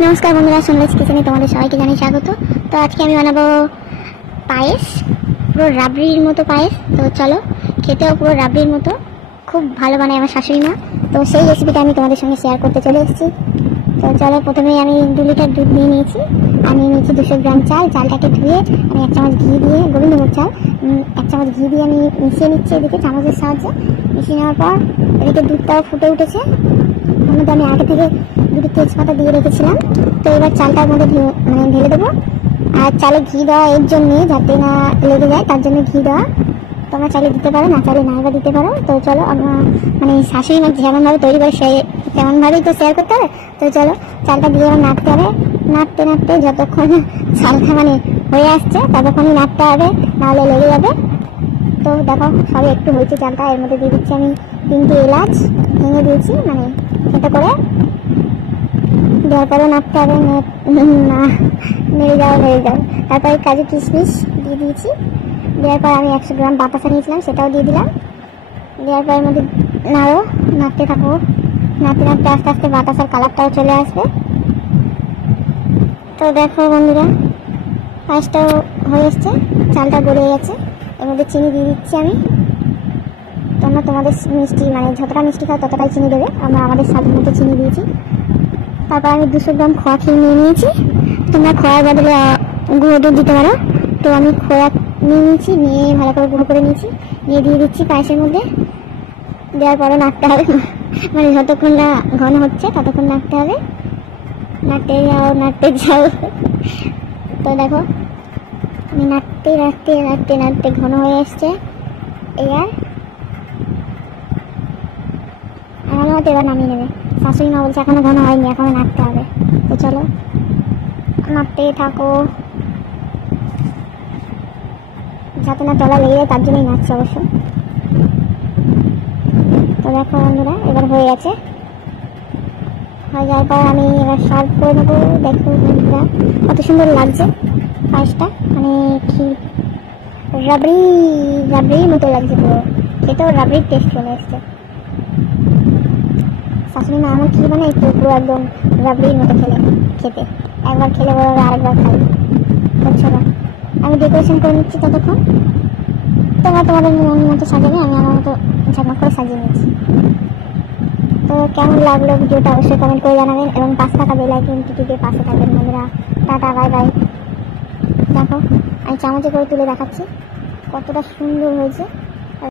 नमस्कार बंधुरा सनराइज किचेने तुम्हारे सबाइके जानाई स्वागत। तो आज के बानाबो पायेस, पुरो राबड़िर मतो पायेस। तो चलो खेतेও पुरो राबड़िर मतो खूब भालो बानाय आमार शाশুড়ি मा। तो सेई रेसिपिटा आमि तोमादेर संगे शेयर करते चले एसेछि। तो चलो प्रथमे आमि 2 लिटार दूध निये निয়েছি। आमि निয়েছি 200 ग्राम चाल। चालटाके धुए आमि 1 चामच घी दिए गोबिंदभोग चाल 1 चामच घी दिए आमि मिशिয়ে নিচ্ছি এদিকে চামচের সাহায্যে। মিশিয়ে নেওয়ার পর এদিকে দুধটাও ফুটে উঠেছে। ওর মধ্যে আমি আগে থেকে দুটো তেজপাতা দিয়ে রেখেছিলাম। তো এবার চালটার মধ্যে ঢেলে দেবো। আর চালে ঘি দেওয়া এর জন্য যাতে না লেগে যায় তার জন্য ঘি দেওয়া। তোমরা চাইলে দিতে পারো, না চাইলে নাইবা দিতে পারো। তো চলো আমরা শাশুড়ি মা যেমনভাবে তৈরি করে সে তেমনভাবেই তো শেয়ার করতে হবে। তো চলো চালটা দিয়ে আবার নাড়তে হবে। নাড়তে নাড়তে যতক্ষণ চালটা হয়ে আসছে ততক্ষণই নাড়তে হবে, নাহলে লেগে যাবে। তো দেখো সবে একটু হয়েছে চালটা। এর মধ্যে দিয়ে দিচ্ছি আমি 3টে এলাচ ভেঙে দিয়েছি, এটা করে দেওয়ার পরে নাড়তে হবে। নেড়ে যাও। তারপরে কাজু কিশমিশ দিয়ে দিয়েছি। দেওয়ার পর আমি 100 গ্রাম বাতাসা নিয়েছিলাম সেটাও দিয়ে দিলাম। দেওয়ার পর এর মধ্যে নাড়তে থাকবো। নাড়তে নাড়তে আস্তে আস্তে বাতাসার কালারটাও চলে আসবে। তো দেখো বন্ধুরা পায়েসটাও হয়ে এসছে, চালটা গলে গেছে। এর মধ্যে চিনি দিয়ে দিচ্ছি আমি। তোমরা তোমাদের মিষ্টি যতটা মিষ্টি খাও ততটাই চিনি দেবে। আমরা আমাদের স্বাদ মতো চিনি দিয়েছি। তারপর আমি 200 গ্রাম খোয়া ক্ষীর নিয়ে নিয়েছি। তোমরা খোয়ার বদলে গুঁড়ো দুধ দিতে পারো। তো আমি খোয়া নিয়ে নিয়েছি, নিয়ে ভালো করে গুঁড়ো করে নিয়েছি। নিয়ে দিয়ে দিচ্ছি পায়েসের মধ্যে। দেওয়ার পরে নাড়তে হবে, যতক্ষণ না ঘন হচ্ছে ততক্ষণ নাড়তে হবে। নাড়তে যাও। তো দেখো আমি নাড়তে ঘন হয়ে এসছে। আমার মতো এবার নামিয়ে নেবে। শাশুড়ি মা বলছে এখনো ঘন হয়নি, এখনো নাড়তে হবে। তো চলো নাড়তে থাকো, যাতে না তলা লেগে যায় তার জন্যই নাড়ছে অবশ্য। তো দেখো বন্ধুরা এবার হয়ে গেছে। হয়ে যাওয়ার পর আমি এবার সার্ভ করে নেবো। দেখো বন্ধুরা কত সুন্দর লাগছে পায়েসটা, ক্ষীর রাবড়ির মতো লাগছে পুরো। খেতেও রাবড়ির টেস্ট চলে এসছে। শাশুড়ি মা আমার ক্ষীর বানায় তো পুরো একদম রাবড়ির মতো খেতে। একবার খেলে বড় আরেকবার খাই। চলো আমি ডেকোরেশন করে নিচ্ছি ততক্ষণ। তোমরা তোমাদের মন মতো সাজাবে, আমি আমার মতো ঝাঁকমাক করে সাজিয়ে নিচ্ছি। তো কেমন লাগলো ভিডিওটা অবশ্যই কমেন্ট করে জানাবেন এবং পাশে থাকা বেল আইকনটি টিপে পাশে থাকবেন বন্ধুরা। Tata bye bye. দেখো আমি চামচে করে তুলে দেখাচ্ছি কতটা সুন্দর হয়েছে।